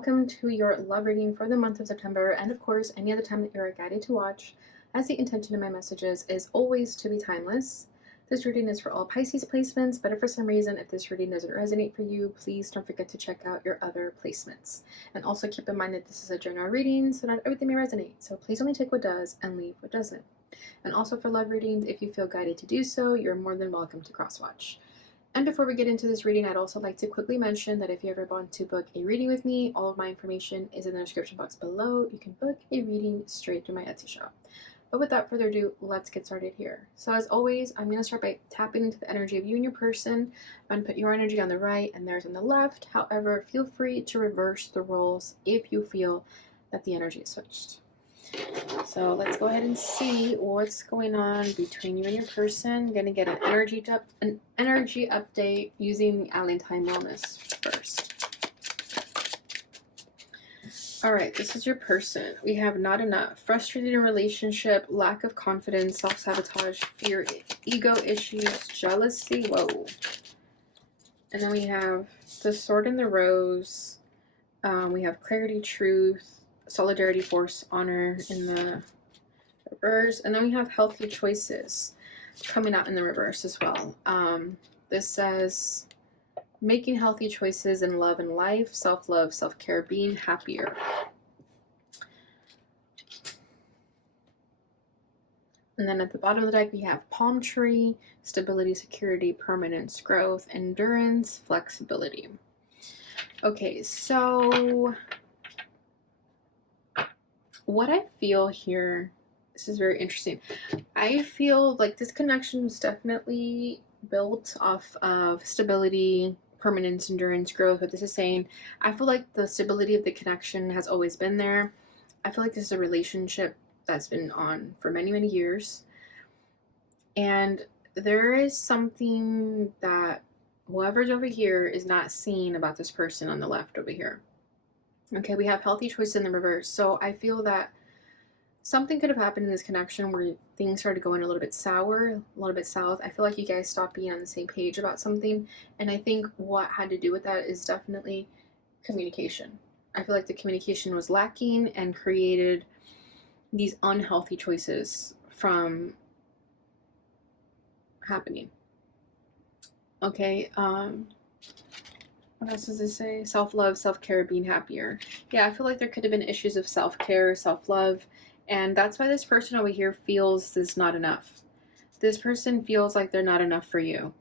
welcome to your love reading for the month of September, and of course, any other time that you're guided to watch, as the intention of my messages is always to be timeless. This reading is for all Pisces placements, but if for some reason, if this reading doesn't resonate for you, please don't forget to check out your other placements. And also keep in mind that this is a general reading, so not everything may resonate, so please only take what does and leave what doesn't. And also for love readings, if you feel guided to do so, you're more than welcome to cross-watch. And before we get into this reading, I'd also like to quickly mention that if you ever want to book a reading with me, all of my information is in the description box below. You can book a reading straight through my Etsy shop. But without further ado, let's get started here. So as always, I'm going to start by tapping into the energy of you and your person. I'm going to put your energy on the right and theirs on the left. However, feel free to reverse the roles if you feel that the energy is switched. So let's go ahead and see what's going on between you and your person. I'm going to get an energy update using the Alien Time Wellness first. All right, this is your person. We have not enough, frustrated in relationship, lack of confidence, self-sabotage, fear, ego issues, jealousy. Whoa. And then we have the Sword and the Rose. We have clarity, truth, solidarity, force, honor in the reverse, and then we have healthy choices coming out in the reverse as well. This says making healthy choices in love and life, self-love, self-care, being happier. And then at the bottom of the deck we have palm tree, stability, security, permanence, growth, endurance, flexibility. Okay, so what I feel here, this is very interesting. I feel like this connection was definitely built off of stability, permanence, endurance, growth. What this is saying, I feel like the stability of the connection has always been there. I feel like this is a relationship that's been on for many, many years. And there is something that whoever's over here is not seeing about this person on the left over here. Okay, we have healthy choices in the reverse. So I feel that something could have happened in this connection where things started going a little bit sour, a little bit south. I feel like you guys stopped being on the same page about something. And I think what had to do with that is definitely communication. I feel like the communication was lacking and created these unhealthy choices from happening. Okay, what else does it say? Self-love, self-care, being happier. Yeah, I feel like there could have been issues of self-care, self-love, and that's why this person over here feels this is not enough. This person feels like they're not enough for you.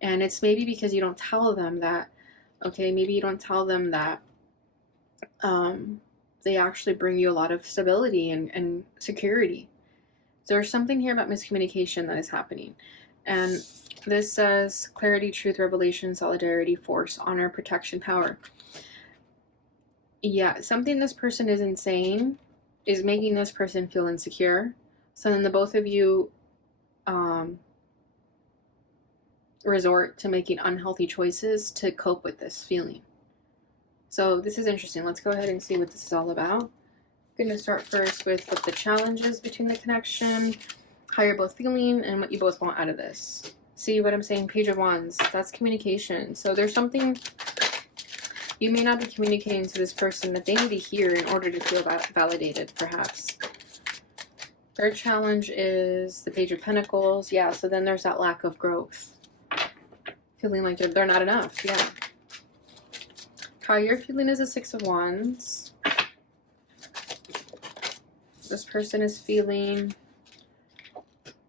And it's maybe because you don't tell them that, okay, maybe you don't tell them that they actually bring you a lot of stability and security. There's something here about miscommunication that is happening. And this says clarity, truth, revelation, solidarity, force, honor, protection, power. Yeah, something this person isn't saying is making this person feel insecure. So then the both of you resort to making unhealthy choices to cope with this feeling. So this is interesting. Let's go ahead and see what this is all about. I'm going to start first with what the challenge is between the connection, how you're both feeling, and what you both want out of this. See what I'm saying? Page of Wands, that's communication. So there's something you may not be communicating to this person that they need to hear in order to feel validated, perhaps. Their challenge is the Page of Pentacles. Yeah, so then there's that lack of growth. Feeling like they're not enough, yeah. How you're feeling is a Six of Wands. This person is feeling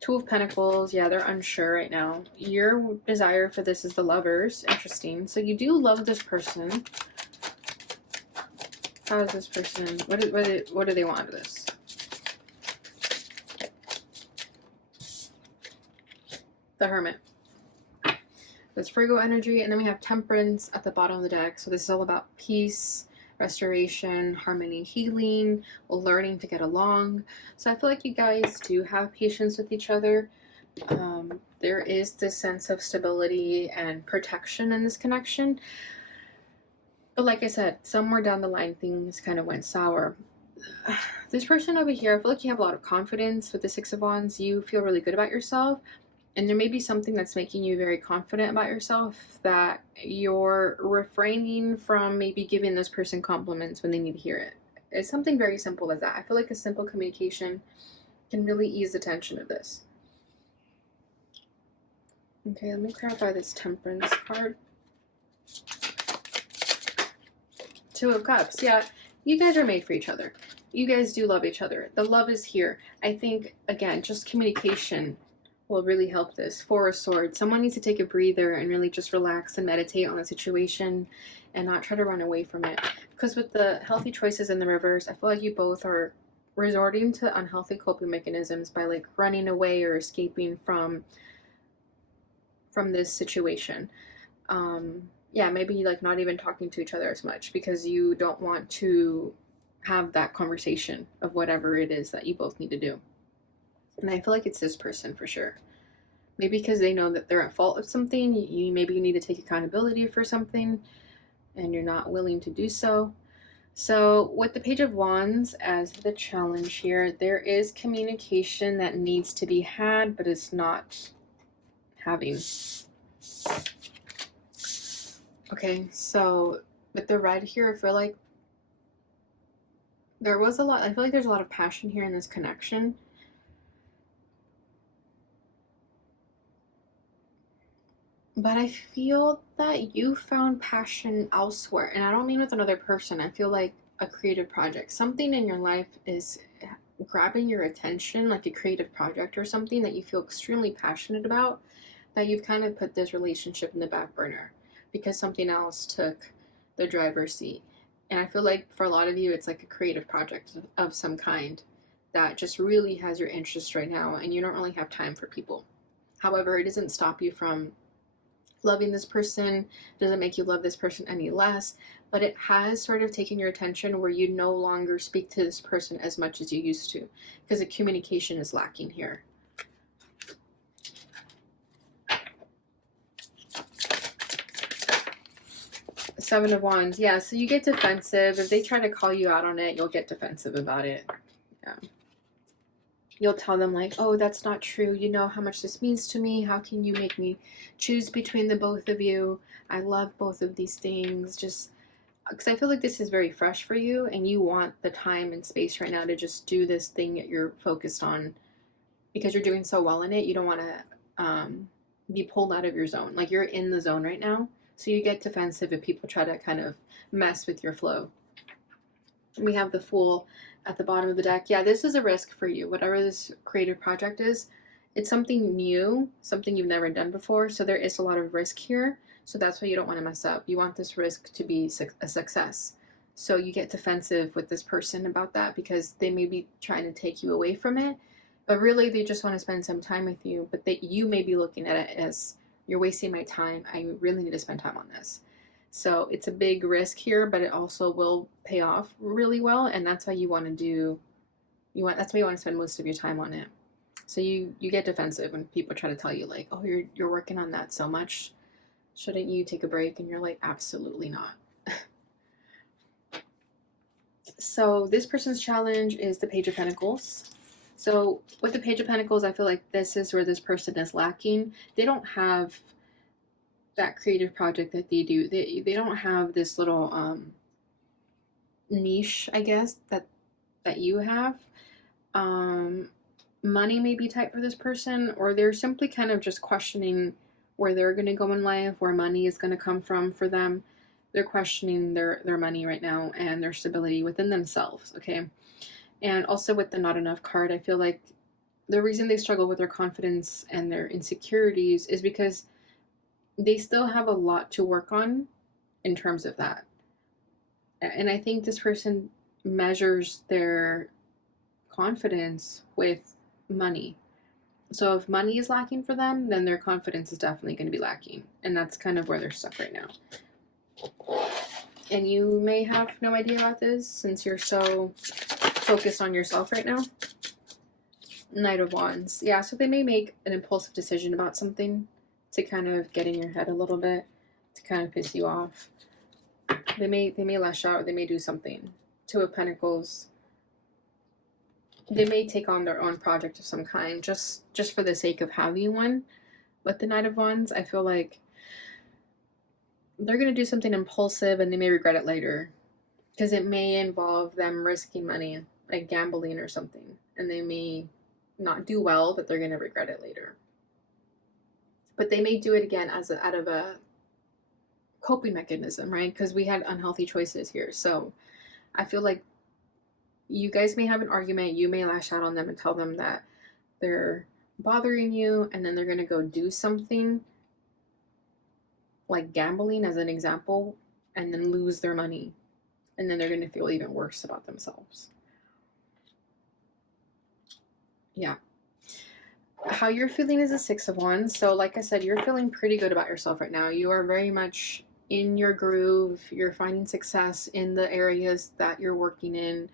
Two of Pentacles. Yeah, they're unsure right now. Your desire for this is the Lovers. Interesting. So you do love this person. How is this person? What do they want out of this? The Hermit. That's Virgo energy. And then we have Temperance at the bottom of the deck. So this is all about peace, restoration, harmony, healing, learning to get along. So I feel like you guys do have patience with each other. There is this sense of stability and protection in this connection. But like I said, somewhere down the line, things kind of went sour. This person over here, I feel like you have a lot of confidence with the Six of Wands. You feel really good about yourself. And there may be something that's making you very confident about yourself that you're refraining from maybe giving this person compliments when they need to hear it. It's something very simple as that. I feel like a simple communication can really ease the tension of this. Okay, let me clarify this Temperance card. Two of Cups. Yeah, you guys are made for each other. You guys do love each other. The love is here. I think, again, just communication will really help this. Four of Swords. Someone needs to take a breather and really just relax and meditate on the situation and not try to run away from it. Because with the healthy choices in the reverse, I feel like you both are resorting to unhealthy coping mechanisms by like running away or escaping from this situation. Yeah, maybe like not even talking to each other as much because you don't want to have that conversation of whatever it is that you both need to do. And I feel like it's this person for sure. Maybe because they know that they're at fault of something, maybe you need to take accountability for something and you're not willing to do so. So with the Page of Wands as the challenge here, there is communication that needs to be had, but it's not having. Okay, so with the red here, I feel like I feel like there's a lot of passion here in this connection. But I feel that you found passion elsewhere. And I don't mean with another person. I feel like a creative project. Something in your life is grabbing your attention, like a creative project or something that you feel extremely passionate about, that you've kind of put this relationship in the back burner because something else took the driver's seat. And I feel like for a lot of you, it's like a creative project of some kind that just really has your interest right now, and you don't really have time for people. However, it doesn't stop you from loving this person, doesn't make you love this person any less, but it has sort of taken your attention where you no longer speak to this person as much as you used to because the communication is lacking here. Seven of Wands. Yeah, so you get defensive. If they try to call you out on it, you'll get defensive about it. Yeah. You'll tell them like, oh, that's not true. You know how much this means to me. How can you make me choose between the both of you? I love both of these things. Just because I feel like this is very fresh for you and you want the time and space right now to just do this thing that you're focused on because you're doing so well in it. You don't want to be pulled out of your zone. Like you're in the zone right now. So you get defensive if people try to kind of mess with your flow. We have the Fool at the bottom of the deck. Yeah, this is a risk for you. Whatever this creative project is, it's something new, something you've never done before. So there is a lot of risk here. So that's why you don't want to mess up. You want this risk to be a success. So you get defensive with this person about that because they may be trying to take you away from it. But really, they just want to spend some time with you. But you may be looking at it as, you're wasting my time. I really need to spend time on this. So it's a big risk here, but it also will pay off really well. And that's how you want to do, that's why you want to spend most of your time on it. So you get defensive when people try to tell you like, oh, you're working on that so much. Shouldn't you take a break? And you're like, absolutely not. So this person's challenge is the Page of Pentacles. So with the Page of Pentacles, I feel like this is where this person is lacking. They don't have that creative project that they do. They don't have this little niche, I guess, that you have. Money may be tight for this person, or they're simply kind of just questioning where they're going to go in life, where money is going to come from for them. They're questioning their money right now and their stability within themselves, okay? And also with the Not Enough card, I feel like the reason they struggle with their confidence and their insecurities is because they still have a lot to work on in terms of that. And I think this person measures their confidence with money. So if money is lacking for them, then their confidence is definitely going to be lacking. And that's kind of where they're stuck right now. And you may have no idea about this since you're so focused on yourself right now. Knight of Wands. Yeah, so they may make an impulsive decision about something to kind of get in your head a little bit, to kind of piss you off. They may lash out, they may do something. Two of Pentacles. They may take on their own project of some kind, just for the sake of having one. With the Knight of Wands, I feel like they're going to do something impulsive and they may regret it later, because it may involve them risking money, like gambling or something, and they may not do well, but they're going to regret it later. But they may do it again out of a coping mechanism, right? Because we had unhealthy choices here. So I feel like you guys may have an argument. You may lash out on them and tell them that they're bothering you, and then they're going to go do something like gambling as an example, and then lose their money, and then they're going to feel even worse about themselves. Yeah. How you're feeling is a Six of Wands. So like I said, you're feeling pretty good about yourself right now. You are very much in your groove. You're finding success in the areas that you're working in.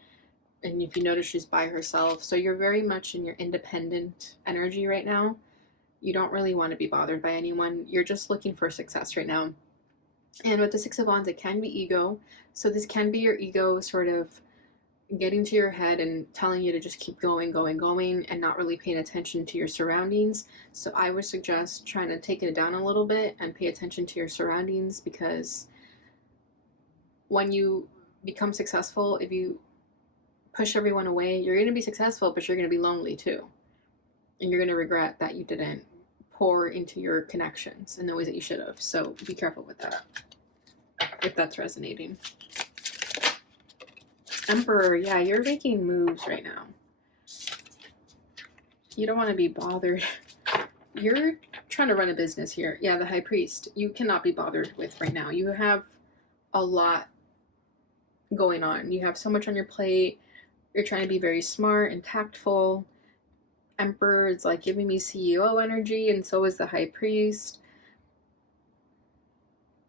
And if you notice, she's by herself. So you're very much in your independent energy right now. You don't really want to be bothered by anyone. You're just looking for success right now. And with the Six of Wands, it can be ego. So this can be your ego sort of getting to your head and telling you to just keep going, and not really paying attention to your surroundings. So I would suggest trying to take it down a little bit and pay attention to your surroundings, because when you become successful, if you push everyone away, you're going to be successful, but you're going to be lonely too. And you're going to regret that you didn't pour into your connections in the ways that you should have. So be careful with that, if that's resonating. Emperor, yeah, you're making moves right now. You don't want to be bothered. You're trying to run a business here. Yeah, the High Priest, you cannot be bothered with right now. You have a lot going on. You have so much on your plate. You're trying to be very smart and tactful. Emperor is like giving me CEO energy, and so is the High Priest.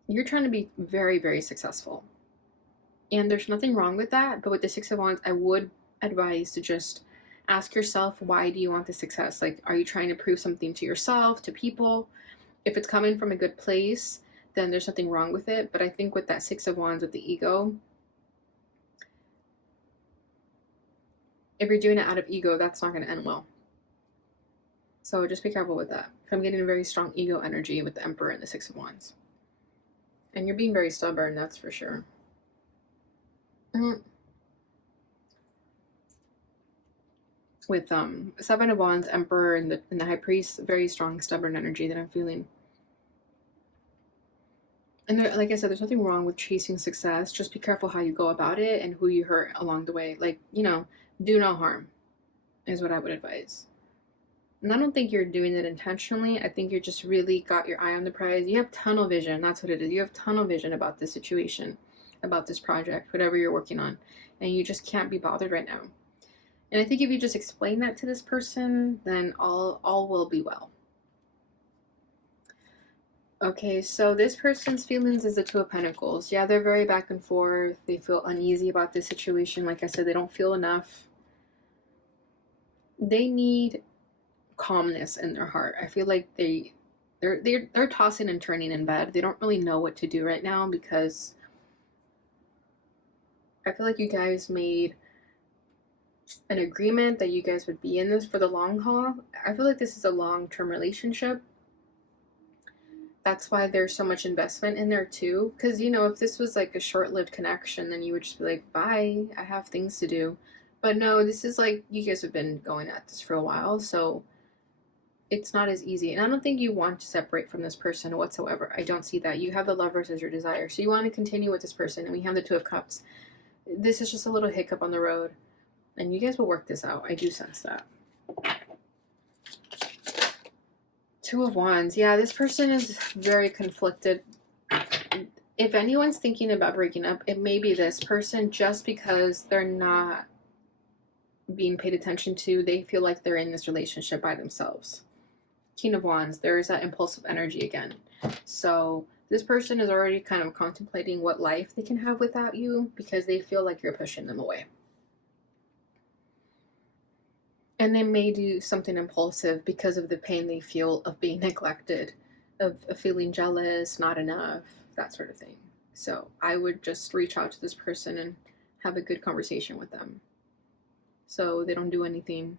You're trying to be very, very successful. And there's nothing wrong with that. But with the Six of Wands, I would advise to just ask yourself, why do you want the success? Like, are you trying to prove something to yourself, to people? If it's coming from a good place, then there's nothing wrong with it. But I think with that Six of Wands, with the ego, if you're doing it out of ego, that's not going to end well. So just be careful with that. I'm getting a very strong ego energy with the Emperor and the Six of Wands. And you're being very stubborn, that's for sure. With Seven of Wands, Emperor, and the High Priest, very strong, stubborn energy that I'm feeling. And there, like I said, there's nothing wrong with chasing success. Just be careful how you go about it and who you hurt along the way. Like, you know, do no harm is what I would advise. And I don't think you're doing it intentionally. I think you're just really got your eye on the prize. You have tunnel vision. That's what it is. You have tunnel vision about this situation, about this project, whatever you're working on. And you just can't be bothered right now. And I think if you just explain that to this person, then all will be well. Okay, so this person's feelings is the Two of Pentacles. Yeah, they're very back and forth. They feel uneasy about this situation. Like I said, they don't feel enough. They need calmness in their heart. I feel like they're tossing and turning in bed. They don't really know what to do right now, because I feel like you guys made an agreement that you guys would be in this for the long haul. I feel like this is a long-term relationship. That's why there's so much investment in there too. Because, you know, if this was like a short-lived connection, then you would just be like, bye, I have things to do. But no, this is like, you guys have been going at this for a while, so it's not as easy. And I don't think you want to separate from this person whatsoever. I don't see that. You have the Lovers as your desire. So you want to continue with this person, and we have the Two of Cups. This is just a little hiccup on the road. And you guys will work this out. I do sense that. Two of Wands. Yeah, this person is very conflicted. If anyone's thinking about breaking up, it may be this person, just because they're not being paid attention to. They feel like they're in this relationship by themselves. King of Wands. There's that impulsive energy again. So this person is already kind of contemplating what life they can have without you, because they feel like you're pushing them away. And they may do something impulsive because of the pain they feel of being neglected, of feeling jealous, not enough, that sort of thing. So I would just reach out to this person and have a good conversation with them, so they don't do anything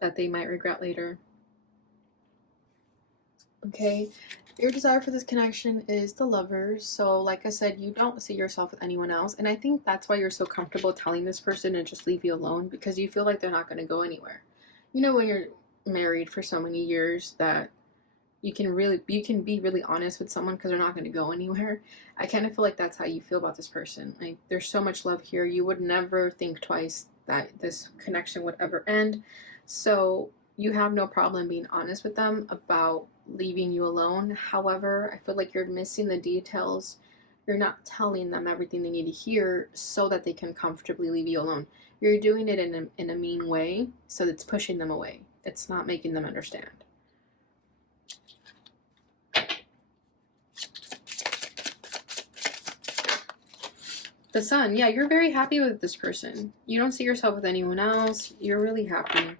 that they might regret later. Okay, your desire for this connection is the Lovers. So like I said, you don't see yourself with anyone else, and I think that's why you're so comfortable telling this person to just leave you alone, because you feel like they're not going to go anywhere. You know, when you're married for so many years, that you can be really honest with someone because they're not going to go anywhere. I kind of feel like that's how you feel about this person. Like, there's so much love here, you would never think twice that this connection would ever end. So you have no problem being honest with them about leaving you alone. However, I feel like you're missing the details. You're not telling them everything they need to hear so that they can comfortably leave you alone. You're doing it in a mean way, so it's pushing them away. It's not making them understand. The Sun, yeah, you're very happy with this person. You don't see yourself with anyone else. You're really happy.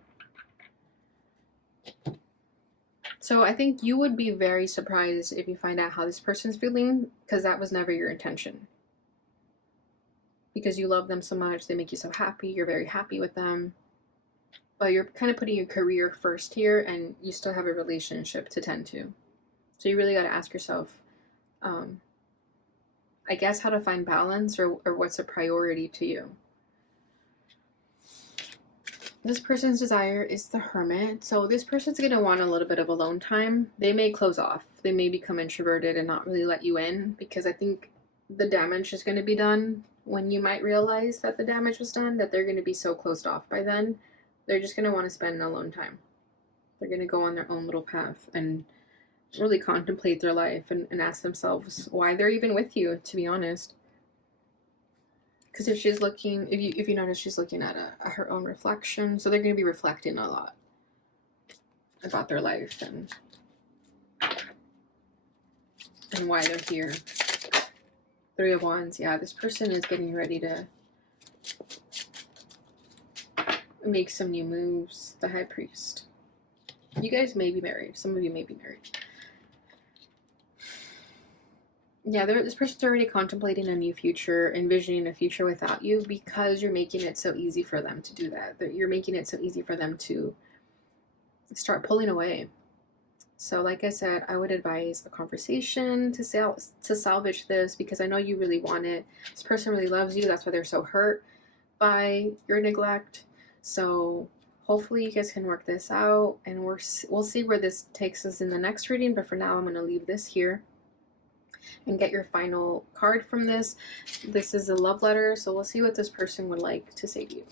So I think you would be very surprised if you find out how this person's feeling, because that was never your intention. Because you love them so much, they make you so happy, you're very happy with them. But you're kind of putting your career first here, and you still have a relationship to tend to. So you really got to ask yourself, I guess, how to find balance, or what's a priority to you. This person's desire is the Hermit. So this person's going to want a little bit of alone time. They may close off. They may become introverted and not really let you in, because I think the damage is going to be done when you might realize that the damage was done, that they're going to be so closed off by then. They're just going to want to spend alone time. They're going to go on their own little path and really contemplate their life and ask themselves why they're even with you, to be honest. Because if she's looking, if you notice, she's looking at her own reflection, so they're going to be reflecting a lot about their life and why they're here. Three of Wands, yeah, this person is getting ready to make some new moves. The High Priest. You guys may be married. Some of you may be married. Yeah, this person's already contemplating a new future, envisioning a future without you, because you're making it so easy for them to do that. You're making it so easy for them to start pulling away. So like I said, I would advise a conversation to salvage this, because I know you really want it. This person really loves you. That's why they're so hurt by your neglect. So hopefully you guys can work this out, and we'll see where this takes us in the next reading. But for now, I'm going to leave this here and get your final card from this. This is a love letter, so we'll see what this person would like to say to you.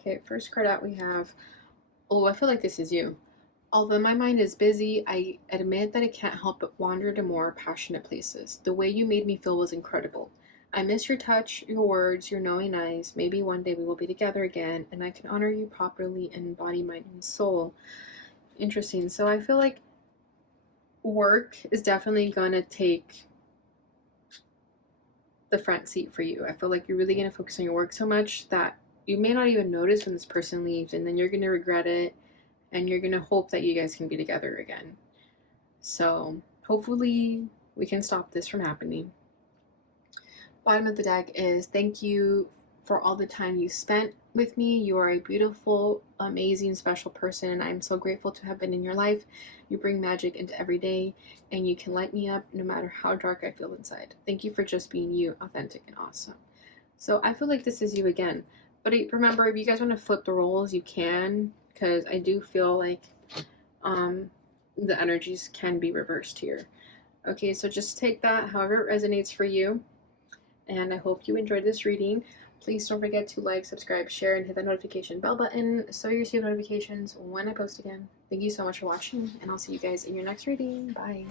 Okay, first card out we have, oh, I feel like this is you. Although my mind is busy, I admit that I can't help but wander to more passionate places. The way you made me feel was incredible. I miss your touch, your words, your knowing eyes. Maybe one day we will be together again, and I can honor you properly in body, mind, and soul. Interesting. So I feel like work is definitely going to take the front seat for you. I feel like you're really going to focus on your work so much that you may not even notice when this person leaves, and then you're going to regret it, and you're going to hope that you guys can be together again. So hopefully we can stop this from happening. Bottom of the deck is, thank you for all the time you spent with me. You are a beautiful, amazing, special person, and I'm so grateful to have been in your life. You bring magic into every day, and you can light me up no matter how dark I feel inside. Thank you for just being you, authentic and awesome. So I feel like this is you again. But remember, if you guys want to flip the roles, you can, because I do feel like the energies can be reversed here. Okay, so just take that however it resonates for you. And I hope you enjoyed this reading. Please don't forget to like, subscribe, share, and hit that notification bell button so you receive notifications when I post again. Thank you so much for watching, and I'll see you guys in your next reading. Bye.